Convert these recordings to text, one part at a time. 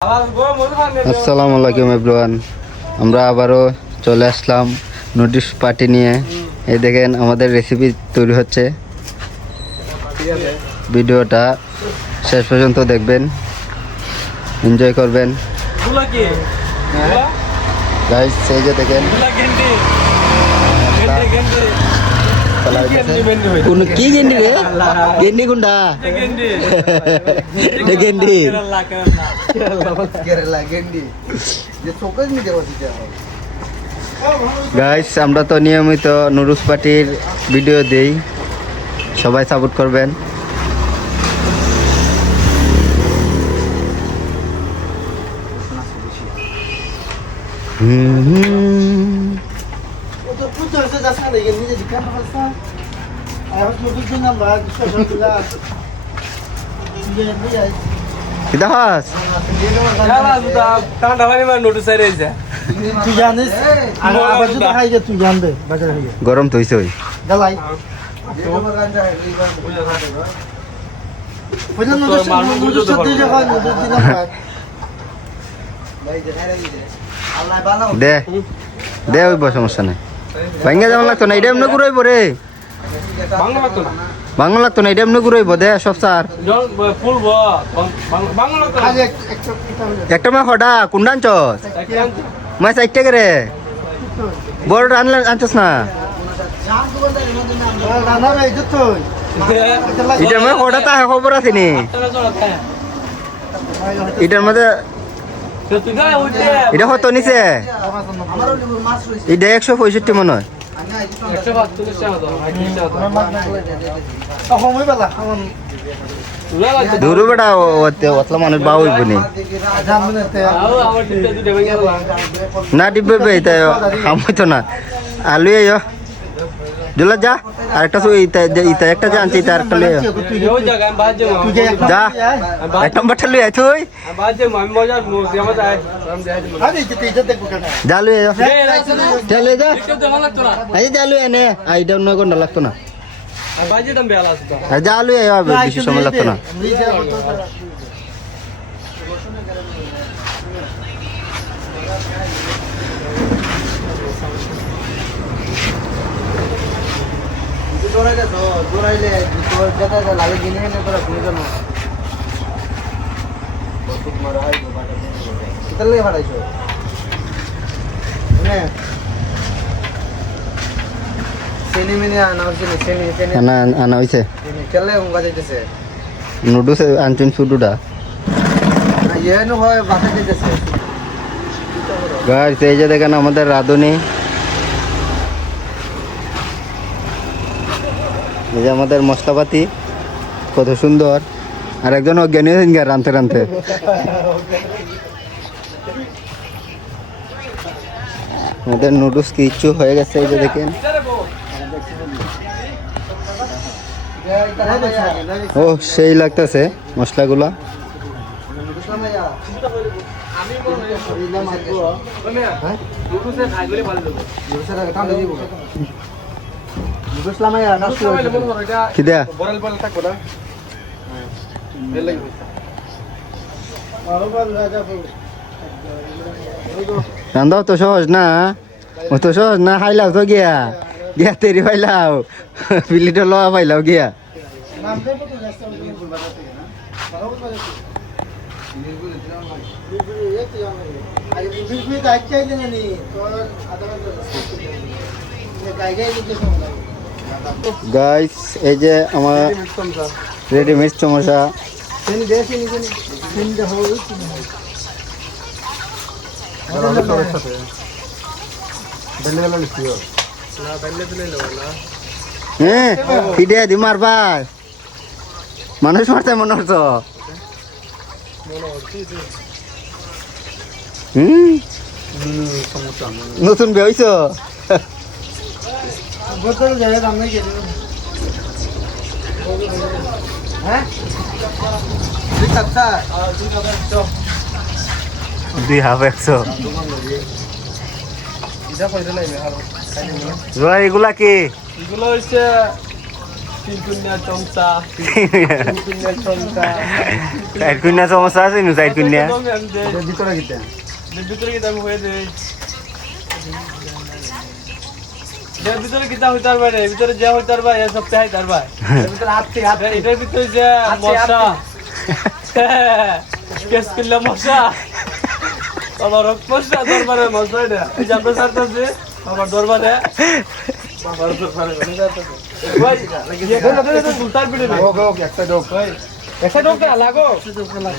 আসসালামু আলাইকুম এভরিওয়ান, আমরা আবারও চলে আসলাম নুডলস পার্টি নিয়ে। এই দেখেন আমাদের রেসিপি তৈরি হচ্ছে। ভিডিওটা শেষ পর্যন্ত দেখবেন, এনজয় করবেন। গাইস এই যে দেখেন কোন কি গেন্ডি রে, গেন্ডি কোনটা? গেন্ডি কেরালা গেন্ডি যে চোখের নিতে বসেছে। গাইস আমরা তো নিয়মিত নুডলস পার্টির ভিডিও দেই, সবাই সাপোর্ট করবেন। গরম তো হইছে দে দে ওই সমস্যা নাই, ভাঙ্গা যেমন লাগতো না, এটা এমনি ঘুরাইব রে, বাংলা লাগতো না, এটা এমনি ঘুরাইব। দে সব স্যার একটা মা হডা কোনটা আনছস? মাছ চারটে করে বড় আনছস না? এটার মধ্যে হঠাৎ খবর আছে নি, এটার মধ্যে এটা কত নিছে? এটা 165 মনে হয়। দূর বেটা অতলা মানুষ বা হইব নি না, ডিব্বে তো না। আলু আইয় দুলা যা, আরেকটা ইতা একটা যে আনছি ইতা আরেকটা লই যা, এক নম্বরটা লই আয় তুই যা লই আয়, যা লই যা, আই যা লই এনে আইটা 9 ঘন্টা লাগতো না, যা লই আয়, বেশি সময় লাগতো না। নুডলস আনছেন শুধুটা গাইস, এই যে দেখেন আমাদের রাঁধুনি, এই যে আমাদের মশলাপাতি কত সুন্দর। আর একজন অজ্ঞানী হয়েছেন গা রানতে রানতে। আমাদের নুডলস কিচ্ছু হয়ে গেছে, এই যে দেখেন। ও সেই লাগতেছে মশলাগুলা। রান্দাও তো সহজ না, ও তো সহজ না। খাইলাও তো গিয়া গিয়া তেরি পাইলাও, বিলিটা লওয়া পাইলাও গিয়া। গাইস এই যে আমার রেডিমেড সমোসা, হ্যাঁ ফিডে দি মারবার মানুষ মারতে মনে হচ্ছ। নতুন বিয়ে হইছ? দুই হাফ 100। এগুলা কি? এগুলো হচ্ছে সাইড কুন্যা সমস্যা আছে নু সাইড কুন্যা ভিতরে গিতে ভিতরে কিতা হইতার বাইরে ভিতরে যা হইতার ভাই সব চাই তার ভাই ভিতরে হাতে হাতে এটার ভিতরে যে মশা কেস করলে মশা আমার মশা দরবারে মশা এটা এই যে আমরা সারতেছি আমার দরবারে বাবার দরবারে ভাই এই সুলতান বিড়ে ওকে ওকে একটা ডোক ভাই একটা ডোক লাগো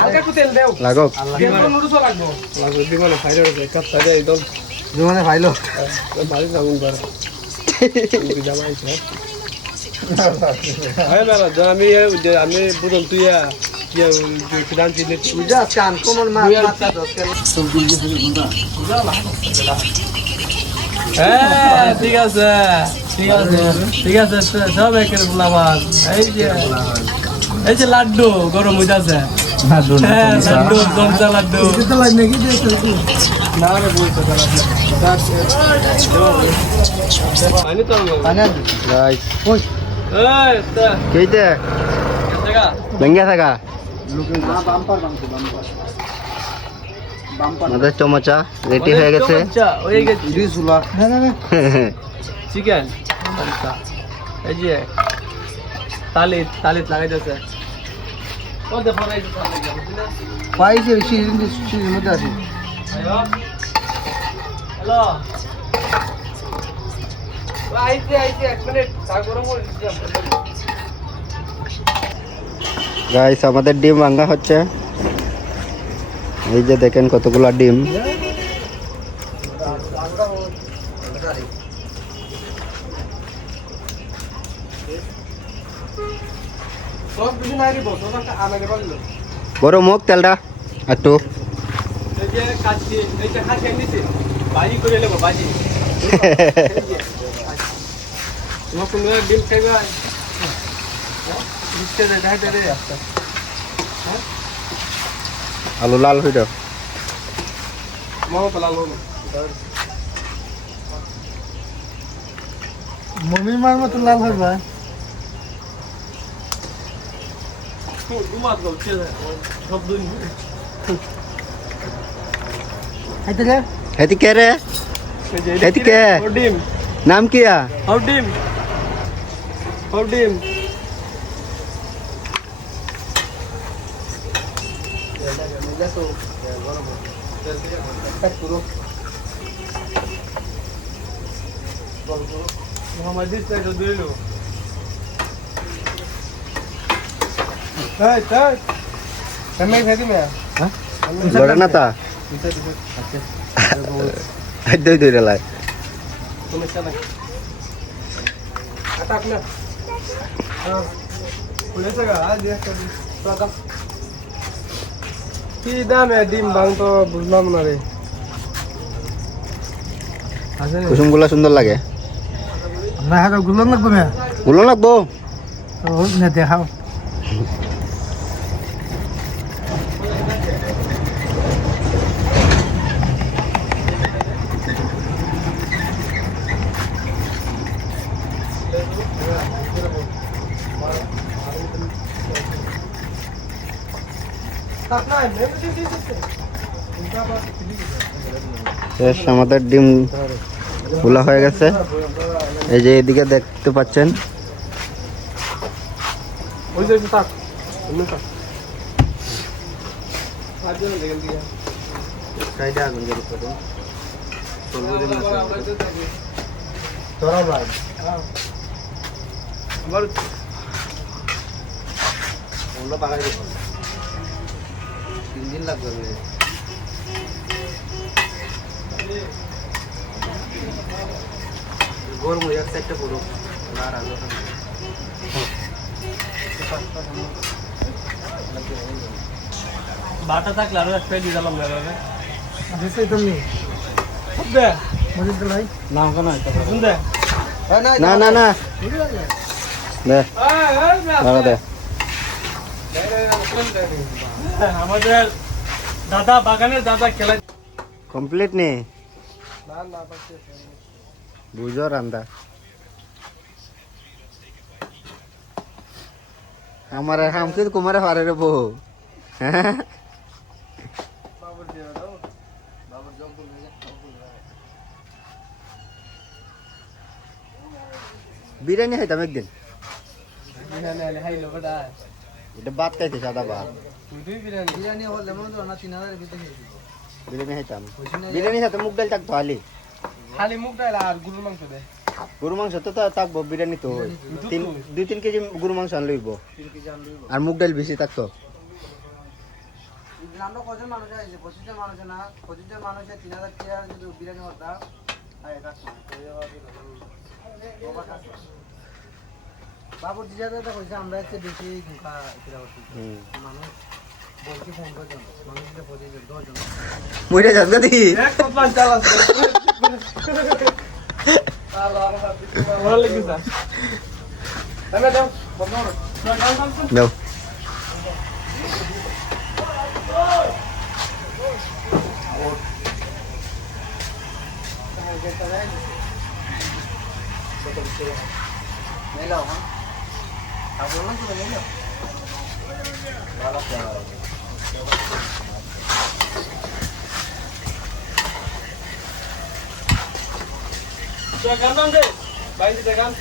হালকা একটু তেল দাও লাগো তেল নুডলস লাগবো লাগো দিমানে ফাইল হবে কাপ সাইডে একদম দিমানে ফাইল বাড়ি যাবুন বার আমি বুঝলাম তুই হ্যাঁ ঠিক আছে ঠিক আছে ঠিক আছে সব একের গোলাবাদ এই যে লাড্ডু গরম হইতাছে লাড্ডু জমজা লাড্ডু না রে বলতে পানি তো পানি গাইস ওই এই তা কেইতে দেখা লঙ্গিয়া থাকা আমাদের চমচা রেডি হয়ে গেছে হয়ে গেছে চিকেন আচ্ছা এই যে তালিত তালিত লাগাইতেছে ও দেখো না এই পাইছে সিরিজের মধ্যে আছে হ্যালো আইছে আইছে 1 মিনিট তারপরে বল গাইস আমাদের ডিম ভাঙা হচ্ছে এই যে দেখেন কতগুলা ডিম সব কিছু নাই রে বস ওটা আনালে পারলো বড় মুখ তেলটা একটু এই যে কাচ্চি এই যে খাচ্ছি নিচে বাজি করে নেব বাজি তোমার কোন ডিম খাইবা নিচে দে ঢাইতে দে আলু লাল হয়ে যাও মামা পালা লো মমির মার মতো লাল হবে ভাই দুমাত গো কে সব দুই হেতি রে হেতি কে রে হেতি কে ডিম নাম কিয়া হাউ ডিম হাউ ডিম মোহাম্মদ দিতে তো দিলো এই তাই তুমি ভেদি মে হ্যাঁ বড় না তা দই দই লাই তুমি চলে আটা না পুলিশ গা আজ একটা টাকা কি দামে ডিম বাং তো বুঝলাম না রে আছে কুসুমগুলা সুন্দর লাগে না হাতে গুলো লাগবে না গুলো লাগবো ও না দেখাও শেষ আমাদের ডিম খোলা হয়ে গেছে এই যে এদিকে দেখতে পাচ্ছেন ওই যে থাক অন্য থাক আজ না দেখেন দিয়া সাইডে আগুন জ্বলে পড়ে তোরা ভাই আমার ওগুলো পাকাই দেবো 3 দিন লাগবে গরম হয়ে এক সাইডটা পুরো আর আলো বাটা থাকলে আরো একটা দিয়ে দিলাম ভাবে আচ্ছা তুমি দে মজুদ দিলাই নাম কেন এটা শুনতে না না না দে দাঁড়া দে আমাদের দাদা বাগানের দাদা খেলা কমপ্লিট নি না না পাচ্ছে বুঝো রান্দা আমার হামকে কুমারে পারে রে বউ হ্যাঁ বিরিয়ানি খাইতাম একদিন এটা ভাত খাইতে সাদা ভাত বিরিয়ানি খাইতাম বিরিয়ানি সাথে মুগ ডাল থাকতো খালি মুখ ডাল আর গরুর মাংস দে গরু মাংস তো থাকবো বিরিয়ানি তো 2-3 কেজি গরু মাংস আনলইব আর মুগ ডাল বেশি থাকতো আমরা কজন মানুষ আছে 25 জন মানুষ না 25 জন মানুষে 3000 টাকা যদি বিরিয়ানি হতা বাবু জিজাদা তো কইছে আমরা একটু বেশি ঘুকা কিরা করছি মানুষ বলছি ফোন করে জন মানুষকে 25 জন 10 জন মইরা যাস গাদি এক কতমান চাল আছে ভালো লাগিছে আমি দাও বন্ধ দাও नहीं लाओ हां आप बोलना तो नहीं लो तो गान दे भाई दे गान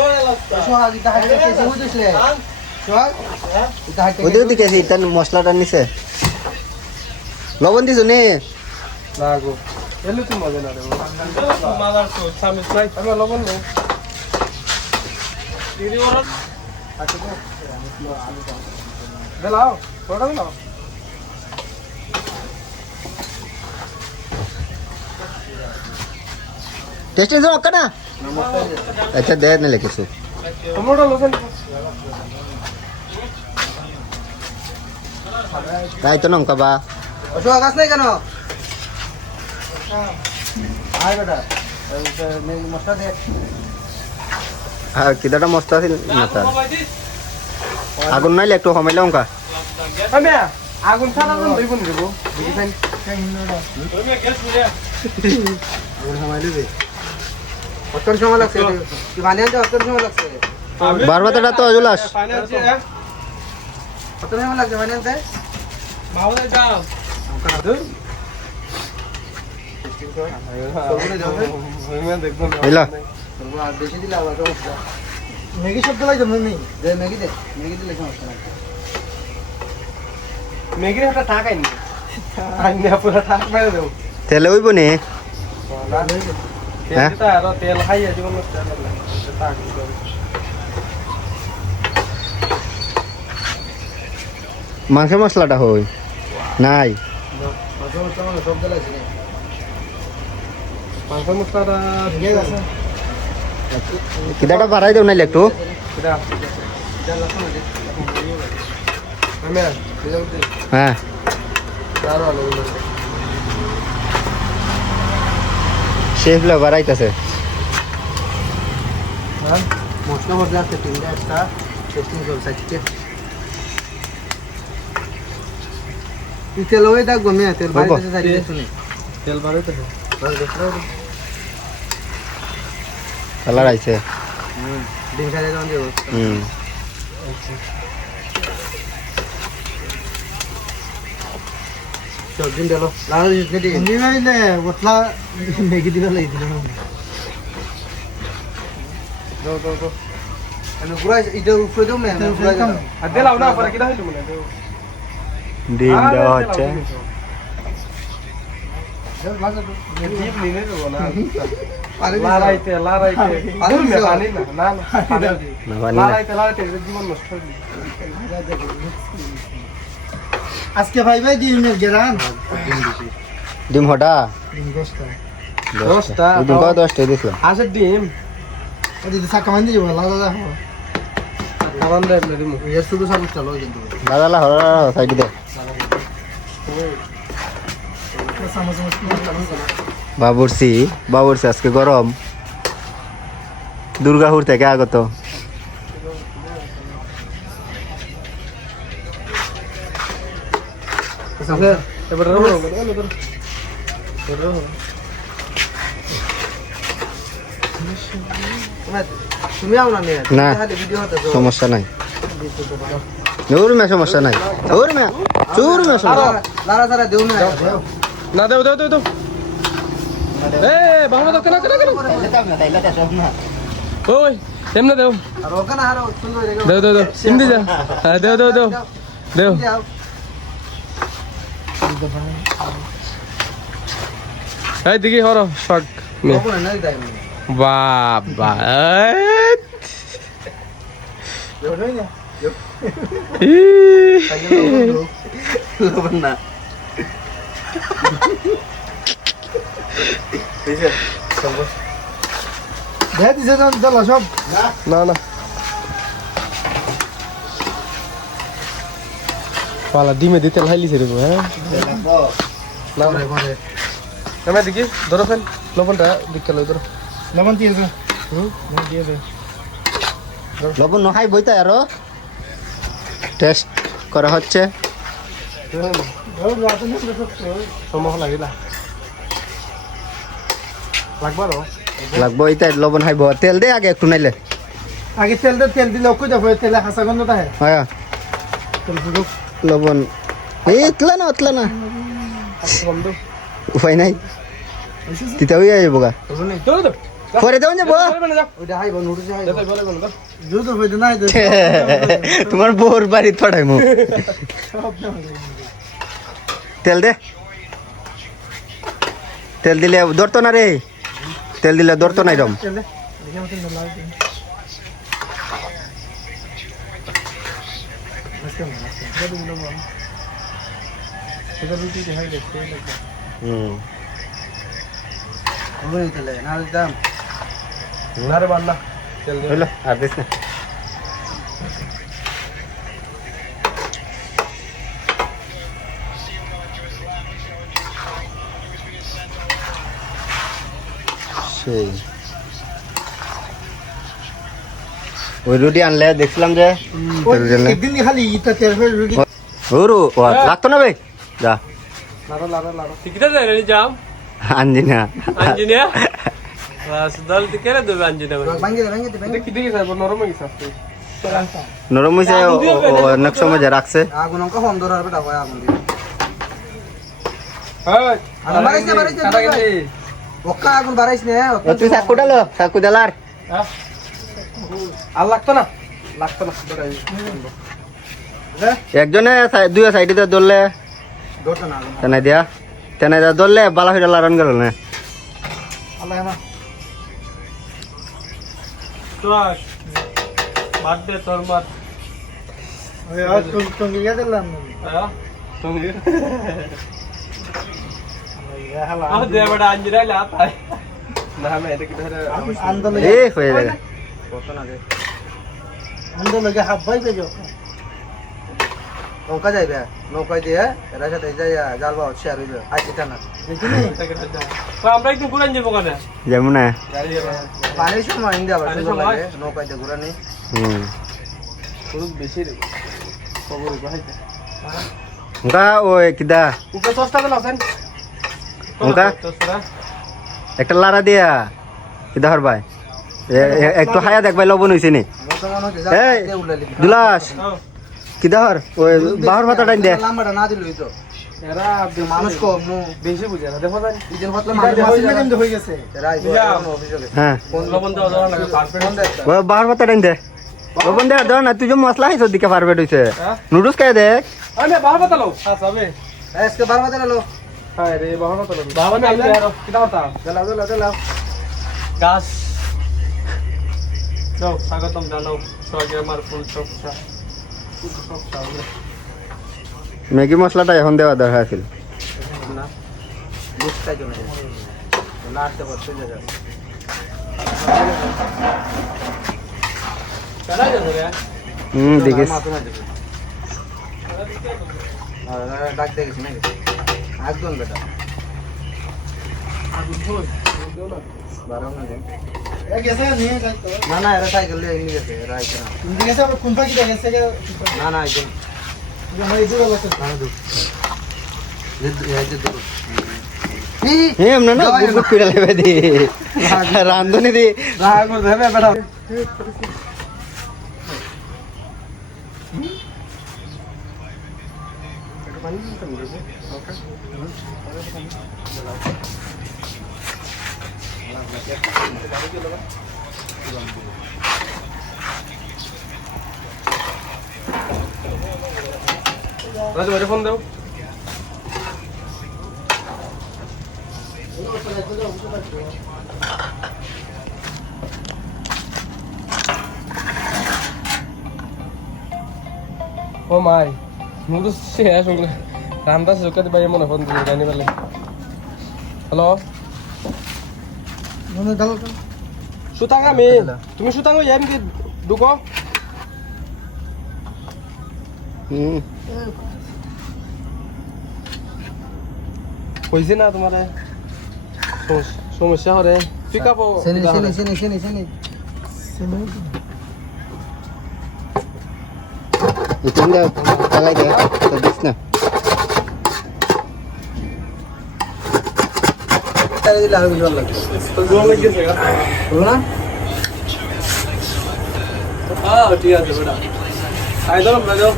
ओए लस्ता সোহাগ এটা হাইতে কেসে বুঝছলে সোহাগ এটা হাইতে ওদের দিকে আছে ইতান মশলাটা নিছে লবণ দিছো নে লাগো এলো তুমি মজা না রে মাদার তো সামিস নাই আমি লবণ নেই দিদি ওর আচ্ছা তো বেলাও পড়া বেলাও টেস্টিং जो अक्का ना अच्छा दे ने लेके सु टमाटो लसन काय तो नंका बा সোহাগ আস নাই কেন আয় বেটা মশলা দে हां किदाटा मस्त আছিল নাতা আগুন নাইলে একটু কমাইলে অঙ্কা আমি আগুন ছাড়া কোন দেব নি দেব বুঝিছেন তুমি গ্যাস মুড়ে আগুন কমাইলে দে কত সময় লাগছে কি বানিয়ে আনতে কত সময় লাগছে বারবাতাটা তো অজলাস ফাইনাল যে কত সময় লাগছে বানিয়ে আনতে বাবুলে যাও দূর হইলা বেশি দিলে আবার সমস্যা ম্যাগি সব দিলাই জমে নেই দে ম্যাগি দিলে সমস্যা নাই মেগির একটা টাকা নি আইনা পুরো টাকা মেরে দেব তেলে হইব নি হ্যাঁ তেল আর তেল খাইয়া জীবন নষ্ট হবে না টাকা মাংসের মশলাটা হই নাই সব দিলাইছি মাংস মশলাটা ঠিক আছে কিদাটা বাড়াই দেও নাইলে একটু এটা আমি হ্যাঁ তার আলো শেফলা বাড়াইতাছে হ্যাঁ মশলা মশলা আছে তিনটা একটা টেস্টিং চলছে আজকে তেল হয়ে থাকবো মেয়ে তেল বাড়িতে চাইলে শুনে তেল বাড়ে তো কালার আইছে ডিম খাইলে যেমন দেবো সব দিন দিল লাল রেডি ডিম আইলে ওতলা ম্যাগি দিবা লাগিছিল দাও দাও দাও আমি পুরা এটা উপরে দাও না পুরা দাও আর দিলাও না পরে কিটা হইলো মনে ডিম দেওয়া হচ্ছে ডিম নিনে দেব না পারে লারাইতে দূর মে পানি না না না পানি না লারাইতে জীবন নষ্ট হয়ে আজকে ভাই ভাই ডিমের গেরান ডিম হটা ডিম গোস্তা 10টা ডিম কত 10টা দিছিল আছে ডিম ওদি তো সাকা মান্দি যাবো লাগা যা খাবার দেয় দিম এর শুধু সাবুস চালো কিন্তু দাদালা হরা সাইড দে বাবুরসি আজকে গরম দুর্গাপুর থেকে আগত এবার তুমি আও না না। ভিডিও হতে সমস্যা নাই ওর মে সমস্যা নাই ওর মে চুর মে সমস্যা লারা সারা দেউ না না দেও দেও দেও দেও এ বাবা দাও কেন কেন কেন ওই এমনে দেও আর ওখানে আরো সুন্দর রেগে দেও দেও দেও ইন্দি যা হ্যাঁ দেও দেও দেও দেও যাও এই দিকে হরো শক ওখানে নাই দাই বাবা না দেখ দিছে না চলো সব না না পালা ডিমে দিতে লাইলিছে রে হ্যাঁ না পরে আমি দেখি ধরো ফেল লবণটা দিকে লই ধরো লবণ দিয়েছে দিয়ে দে লবণ নহাই বইতে আরো টেস্ট করা হচ্ছে সময় লাগিলা লাগবা রো লাগবো এইটা লবণ হাইব তেল দে আগে একটু নাইলে আগে তেল দিলে ওকে যাবো তেলে হাসা গন্ধ তাহে হ্যাঁ লবণ এই উতলা না বন্ধু উপায় নাই তিতা হয়ে যাবো গা চলো তো পরে দেওয়া যাবো ওইটা হাইব নুডলস হাইব যেতে বলে বলো দুধ হইতে নাই তোমার বোর বাড়ি থড়াই মু তেল দে তেল দিলে ধরতো না রে তেল দিলে ধরতো নাই রম না দিতাম না রে বান্না তেল দে হইলো আর দিস না সেই ওই রুটি আনলে দেখছিলাম যে একদিন খালি ইটা তেল রুটি ওরু লাগতো না বে যা লাড়ো লাড়ো লাড়ো টিকিটা যায় রে যাম আঞ্জিনা আঞ্জিনিয়া বাস দল টিকে রে দেবে আঞ্জিনা করে ভাঙ্গি দে দেখি দেখি যাবো নরম হয়ে গেছে নরম হয়েছে অনেক সময় যে রাখছে আগুন অঙ্ক ফোন ধরার বেটা কয় আগুন দি হ্যাঁ বাড়াইছে ওকা আগুন বাড়াইছ না তুই চাকু ডালো চাকু ডালার আর লাগতো না একজনে দুই সাইডে ধরলে দৌড়তো না আগুন তেনাই দিয়া ধরলে বালা হইয়া লারন গেল না আল্লাহ মা তো বার্থডে তোর মার ওই আজ টঙ্গি গিয়ে দিলাম হ্যাঁ তুমি আ দে বড় আঞ্জিরা লা তাই না আমি এটা কি ধরে আন্দোলন এ হয়ে যাবে কত না দে আন্দোলন কে হাফ ভাই বেজো নৌকা যাইবে নৌকা দিয়ে এরা সাথে যাই জাল বাও শেয়ার হইবে আইছে না দেখিনি তো আমরা একটু ঘুরে যাবো কেন যেমন না পানির সময় ইন্ডিয়া আবার সুন্দর লাগে নৌকা দিয়ে ঘুরানি খুব বেশি রে খবর বাহাইতে ওটা ওই কিদা উপরে সস্তা তো লাছেন ওটা একটা লারা দিয়া কিদা হর ভাই একটু হায়া দেখ ভাই লবণ হইছে নি এই দুলাস কিদা হর ওই বাহর ভাতা টাইম দে লাম্বাটা না দিলই তো এরা মানুষ কম নো বেশি বুঝে না দেখো জানি ইজন পাতলা মানুষ কিন্তু হয়ে গেছে এরা অফিসে হ্যাঁ কোন লবণ দেওয়া যাবে না পারফেক্ট ওই বাহর ভাতা টাইম দে লবণ দে দাও না তুই যে মশলা হইছ দিকে পারফেক্ট হইছে নুডলস খাই দেখ আরে বাবা বতালো হ্যাঁ সবে আজকে 12 বাজে লো হ্যাঁ রে বাবা বতালো বাবা না আইলে আর কিটা হতা চলা গাছ দাও স্বাগতম জানাও সবাইকে আমার ফুল চপসা ম্যাগি মশলাটা এখন দেওয়া দরকার ছিল না বুঝতাই জন্য লাস্টে বসে যা চলা যাবে রে দেখিস ডাক দেখেছি নাকি একদম বেটা না না এরা সাইকেল নিয়ে এমনি গেছে এরা আইছে না না একদম এমন না গুড় করে লেবে দি রান্ধনি দি রাজু ভাই ফোন দাও ও মাই মুদু শেষ রান্না সুকাতে ভাই মনে ফোন দিল জানি বলে হ্যালো মনে দাও সুতাং আমি তুমি সুতাং ওই এমনি ঢুকো কইছে না তোমার সমস্যা হরে পিক আপ সেনে Itu enggak salah dia. Habis na. তারে দিলে আরো ভালো লাগে তো জোর লাগছে বলো না ঠিক আছে বেটা আই দাও